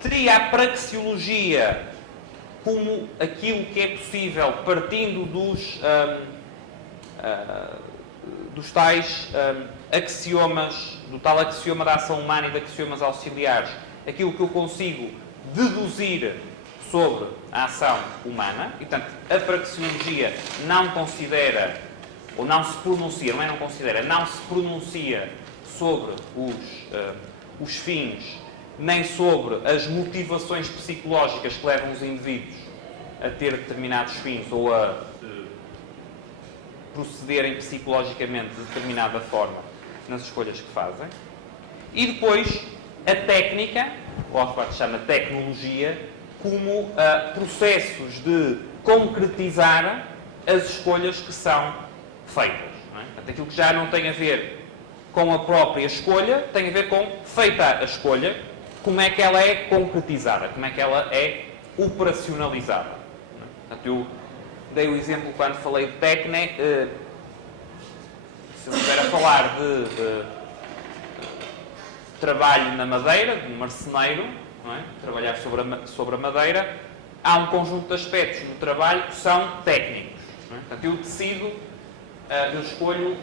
teria a praxeologia como aquilo que é possível partindo dos tais axiomas, do tal axioma da ação humana e de axiomas auxiliares, aquilo que eu consigo deduzir sobre a ação humana, e portanto a praxeologia não considera, ou não se pronuncia, não é não considera, não se pronuncia sobre os fins, nem sobre as motivações psicológicas que levam os indivíduos a ter determinados fins ou a procederem psicologicamente de determinada forma nas escolhas que fazem. E depois a técnica, o Rothbard chama tecnologia, como processos de concretizar as escolhas que são feitas. Não é? Portanto, aquilo que já não tem a ver com a própria escolha, tem a ver com, feita a escolha, como é que ela é concretizada, como é que ela é operacionalizada. Não é? Portanto, eu dei o exemplo quando falei de técnica, se eu estiver a falar de trabalho na madeira, de um marceneiro, não é? Trabalhar sobre a madeira, há um conjunto de aspectos no trabalho que são técnicos. Não é? Portanto, eu decido, eu escolho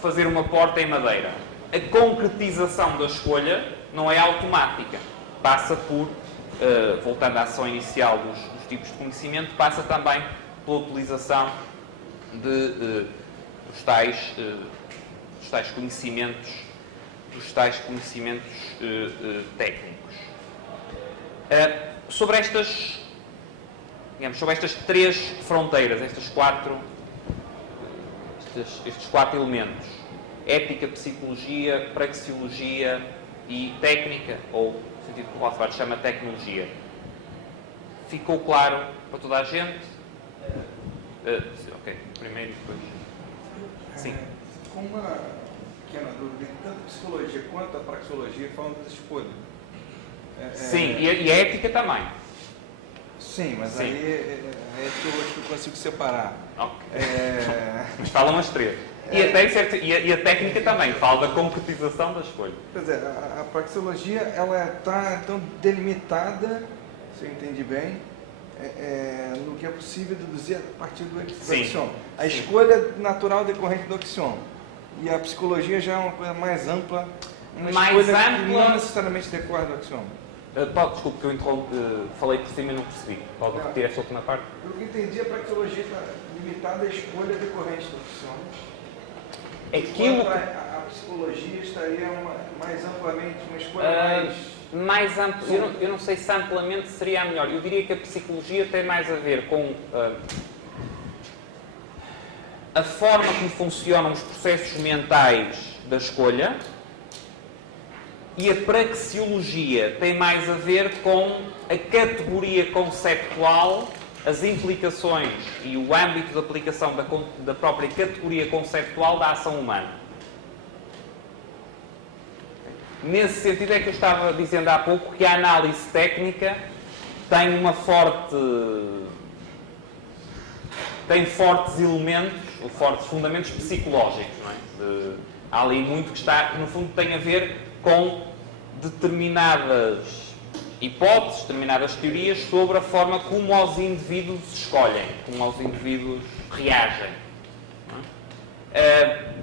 fazer uma porta em madeira. A concretização da escolha não é automática. Passa por, voltando à ação inicial dos tipos de conhecimento, passa também pela utilização dos tais conhecimentos técnicos. Sobre estas três fronteiras, estes quatro elementos, ética, psicologia, praxeologia e técnica, ou no sentido que o Rothbard chama tecnologia, ficou claro para toda a gente? Ok, primeiro e depois. Sim. Com uma pequena dúvida, tanto a psicologia quanto a praxeologia falam das escolhas. Sim, e a ética também. Sim, mas Sim. aí é que eu acho que eu consigo separar. Okay. Mas falam as três. E a técnica também, fala da concretização da escolha. Quer dizer, a praxeologia ela está tão delimitada, se eu entendi bem, no que é possível deduzir a partir do axioma. A escolha natural decorrente do axioma. E a psicologia já é uma coisa mais ampla, uma escolha que não necessariamente decorre do axioma. Desculpe que eu falei por cima e não percebi. Pode repetir essa última parte? Eu que entendi, a praxeologia está limitada à escolha decorrente do axioma. A psicologia estaria mais amplamente, uma escolha mais ampla. Eu não sei se amplamente seria a melhor. Eu diria que a psicologia tem mais a ver com a forma como funcionam os processos mentais da escolha, e a praxeologia tem mais a ver com a categoria conceptual, as implicações e o âmbito de aplicação da própria categoria conceptual da ação humana. Nesse sentido é que eu estava dizendo há pouco que a análise técnica tem fortes elementos, ou fortes fundamentos psicológicos. Não é? Há ali muito que no fundo, tem a ver com determinadas hipóteses, determinadas teorias sobre a forma como os indivíduos escolhem, como os indivíduos reagem. Não é?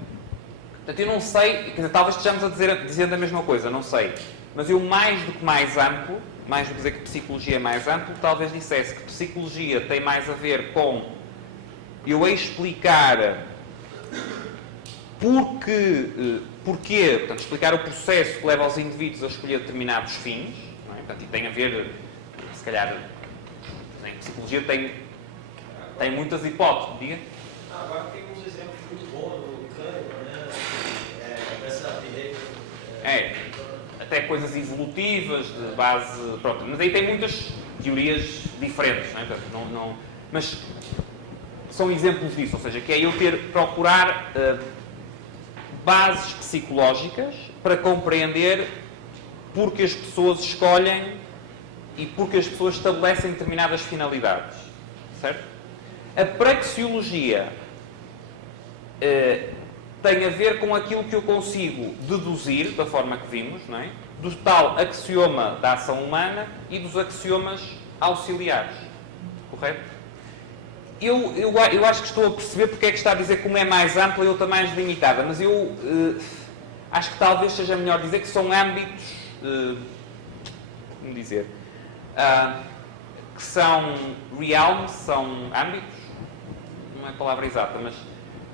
Portanto, eu não sei, quer dizer, talvez estejamos dizendo a mesma coisa, não sei. Mas eu, mais do que mais amplo, mais do que dizer que psicologia é mais amplo, talvez dissesse que psicologia tem mais a ver com eu explicar porquê, portanto, explicar o processo que leva os indivíduos a escolher determinados fins, não é? Portanto, e tem a ver, se calhar, em psicologia tem muitas hipóteses, diga? Agora tem uns exemplos muito bons do Kahneman, né? Essa até coisas evolutivas, de base própria. Mas aí tem muitas teorias diferentes, não é? Portanto, mas são exemplos disso, ou seja, que é eu procurar bases psicológicas para compreender porque as pessoas escolhem e porque as pessoas estabelecem determinadas finalidades. Certo? A praxeologia tem a ver com aquilo que eu consigo deduzir, da forma que vimos, não é? do tal axioma da ação humana e dos axiomas auxiliares. Correto? Eu acho que estou a perceber porque é que está a dizer como é mais ampla e outra mais limitada, mas eu acho que talvez seja melhor dizer que são âmbitos, como dizer, que são realms, são âmbitos, não é a palavra exata, mas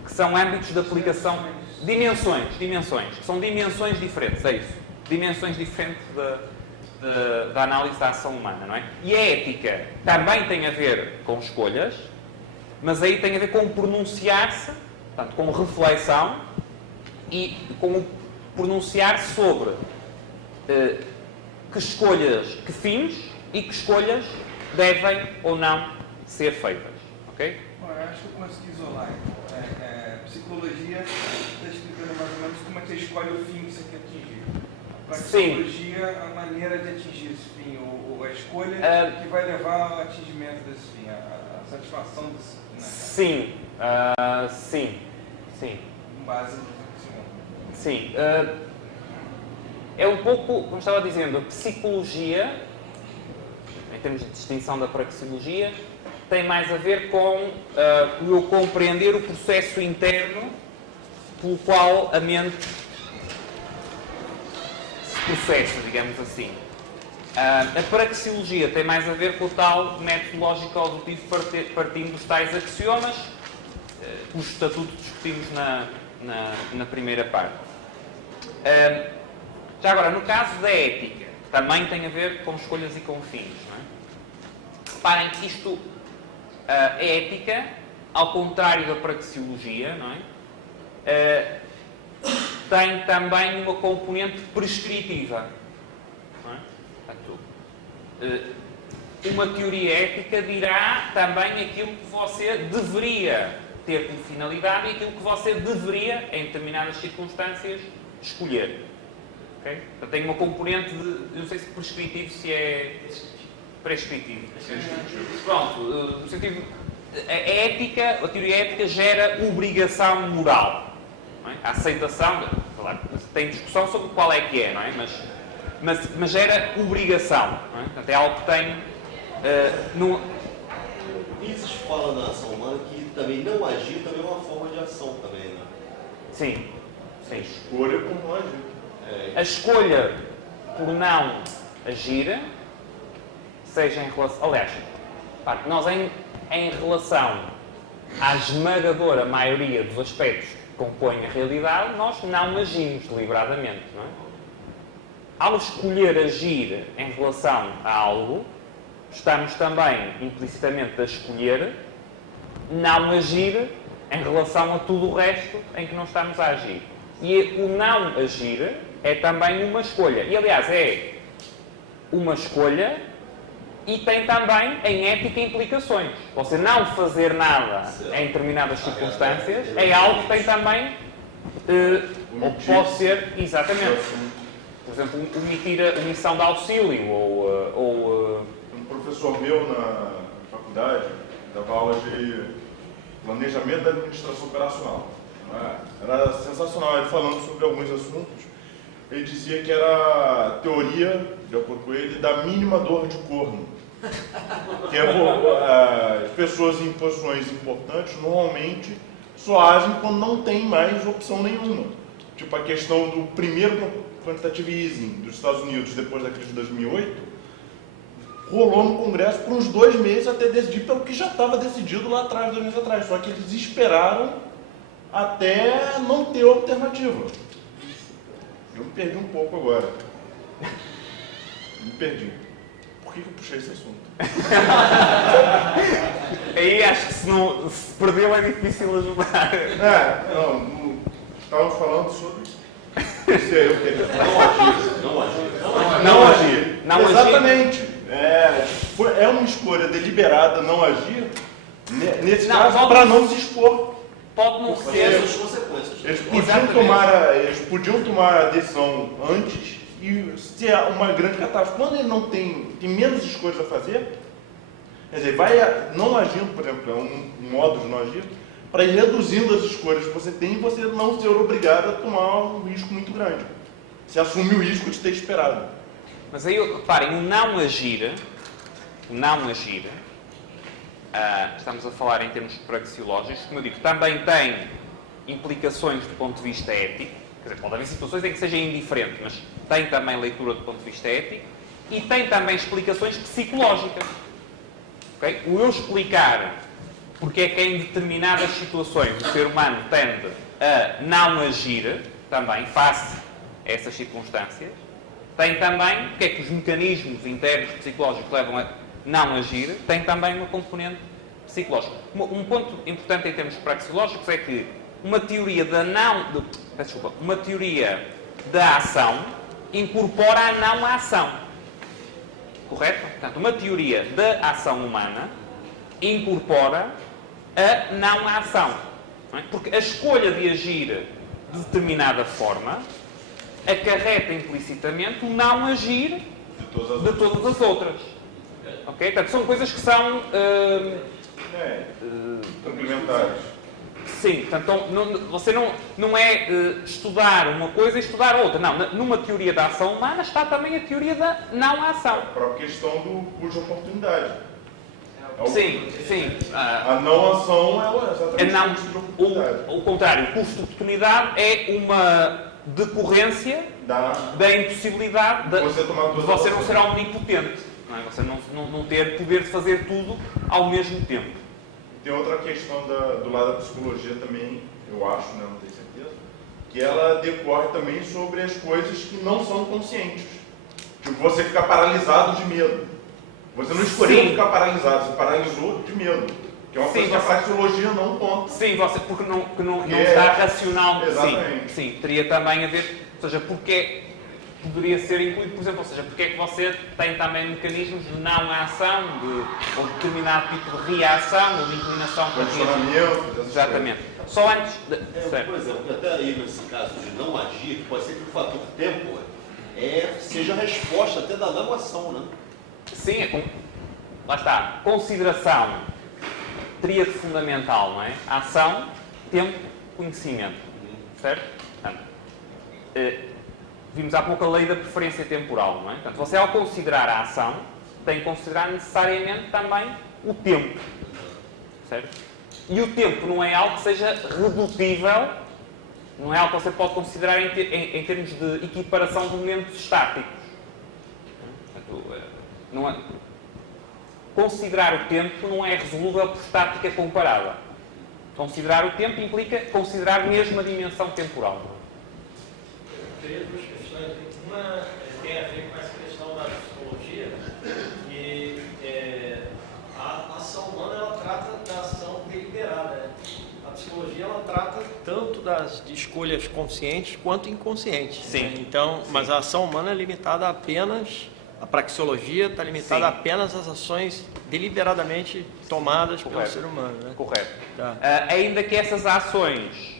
que são âmbitos de aplicação, dimensões, que são dimensões diferentes, é isso, dimensões diferentes da análise da ação humana, não é? E a ética também tem a ver com escolhas, mas aí tem a ver com o pronunciar-se, portanto, com reflexão e com o pronunciar-se sobre que escolhas, que fins e que escolhas devem ou não ser feitas. Ok? Bom, eu acho que eu consegui isolar. Psicologia está explicando mais ou menos como é que você escolhe o fim que você quer atingir. A psicologia, a maneira de atingir esse fim, ou a escolha que vai levar ao atingimento desse fim, a satisfação desse fim. Né? Sim. Com base no segundo. Sim. É um pouco, como estava dizendo, a psicologia, em termos de distinção da praxeologia, tem mais a ver com eu compreender o processo interno pelo qual a mente se processa, digamos assim. A praxeologia tem mais a ver com o tal método lógico-dedutivo partindo dos tais axiomas, cujo estatuto discutimos na primeira parte. Já agora, no caso da ética, também tem a ver com escolhas e com fins. Não é? Reparem que isto, a ética, ao contrário da praxeologia, não é? Tem também uma componente prescritiva. Não é? Portanto, uma teoria ética dirá também aquilo que você deveria ter como finalidade e aquilo que você deveria, em determinadas circunstâncias, escolher. Okay? Portanto, tem uma componente de, não sei se prescritivo, se é prescritivo. Pronto, no sentido, a ética, a teoria ética gera obrigação moral. Não é? A aceitação, claro, tem discussão sobre qual é que é, não é? Mas gera obrigação. Não é? Portanto, é algo que tem... Mises fala na ação humana que também não agir também é uma forma de ação também, né? Sim. Escolha por não agir. A escolha por não agir, seja em relação... Aliás, nós em relação à esmagadora maioria dos aspectos que compõem a realidade, nós não agimos deliberadamente, não é? Ao escolher agir em relação a algo, estamos também implicitamente a escolher não agir em relação a tudo o resto em que não estamos a agir. E o não agir é também uma escolha. E, aliás, é uma escolha e tem também, em ética, implicações. Você não fazer nada em determinadas circunstâncias é algo que tem também, ou que pode ser, exatamente, por exemplo, omitir a omissão de auxílio, ou Um professor meu na faculdade dava aula de planejamento da administração operacional. Era sensacional, ele falando sobre alguns assuntos. Ele dizia que era a teoria, de acordo com ele, da mínima dor de corno. Que as pessoas em posições importantes normalmente só agem quando não tem mais opção nenhuma. Tipo a questão do primeiro quantitative easing dos Estados Unidos depois da crise de 2008, rolou no Congresso por uns 2 meses até decidir pelo que já estava decidido lá atrás, 2 meses atrás. Só que eles esperaram até não ter alternativa. Eu me perdi um pouco agora. Me perdi. Por que eu puxei esse assunto? Aí acho que se perdeu é difícil ajudar. Estávamos falando sobre... Isso aí eu queria falar. Não agir. Não agir. Exatamente. É uma escolha deliberada não agir, nesse caso, para não se expor. Pode não ser... As consequências. Eles podiam tomar a decisão antes e ser uma grande catástrofe. Quando ele não tem menos escolhas a fazer, quer dizer, vai não agindo, por exemplo, é um modo de não agir, para ir reduzindo as escolhas que você tem e você não ser obrigado a tomar um risco muito grande. Você assume o risco de ter esperado. Mas aí, reparem, o não agir, estamos a falar em termos praxeológicos, como eu digo, também tem implicações do ponto de vista ético, quer dizer, pode haver situações em que seja indiferente, mas tem também leitura do ponto de vista ético e tem também explicações psicológicas. Okay? O eu explicar porque é que em determinadas situações o ser humano tende a não agir, também face a essas circunstâncias, tem também, porque é que os mecanismos internos psicológicos levam a não agir, tem também uma componente psicológica. Um ponto importante em termos praxeológicos é que uma teoria uma teoria da ação incorpora a não ação. Correto? Portanto, uma teoria da ação humana incorpora a não ação. Não é? Porque a escolha de agir de determinada forma acarreta implicitamente o não agir de todas as outras. Ok? Portanto, são coisas que são complementares. Sim, portanto, você não é estudar uma coisa e estudar outra. Não, numa teoria da ação humana está também a teoria da não ação. A própria questão do custo de oportunidade. Sim. A não ação é exatamente o custo de oportunidade. O contrário, o custo de oportunidade é uma decorrência da impossibilidade de você não ser omnipotente. Não é? Você não ter poder de fazer tudo ao mesmo tempo. Tem outra questão do lado da psicologia também, eu acho, né, não tenho certeza, que ela decorre também sobre as coisas que não são conscientes. Tipo, você fica paralisado de medo. Você não escolheu ficar paralisado, você paralisou de medo. Que é uma coisa que a praxeologia não conta. Sim, porque não está racional. Exatamente. Sim, teria também a ver, ou seja, porque poderia ser incluído, por exemplo, ou seja, porque é que você tem também mecanismos de não ação, ou determinado tipo de reação, ou de inclinação para condicionamento. Exatamente. Só antes de... Por exemplo, até aí nesse caso de não agir, pode ser que o fator tempo seja a resposta até da não ação, né? Sim, lá está. Consideração, tríade fundamental, não é? Ação, tempo, conhecimento. Certo? Portanto, vimos há pouco a lei da preferência temporal, não é? Portanto, você ao considerar a ação, tem que considerar necessariamente também o tempo. Certo? E o tempo não é algo que seja redutível, não é algo que você pode considerar em termos de equiparação de momentos estáticos. Não é, considerar o tempo não é resolúvel por estática comparada. Considerar o tempo implica considerar mesmo a dimensão temporal. Eu teria duas questões. Uma tem a ver com essa questão da psicologia, que a ação humana ela trata da ação deliberada. Né? A psicologia ela trata tanto de escolhas conscientes quanto inconscientes. Sim. Né? Então, Sim. Mas a ação humana é limitada apenas... A praxeologia está limitada apenas às ações deliberadamente tomadas pelo ser humano. Né? Correto. Tá. Ainda que essas ações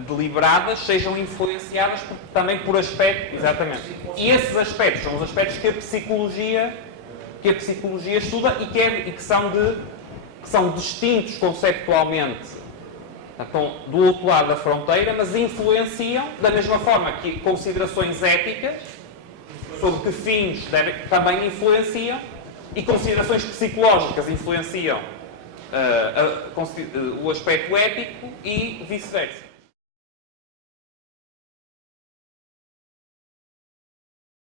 deliberadas sejam influenciadas também por aspectos, exatamente. E esses aspectos são os aspectos que a psicologia estuda e que são distintos conceptualmente, estão do outro lado da fronteira, mas influenciam da mesma forma que considerações éticas sobre que fins também influenciam e considerações psicológicas influenciam o aspecto ético e vice-versa.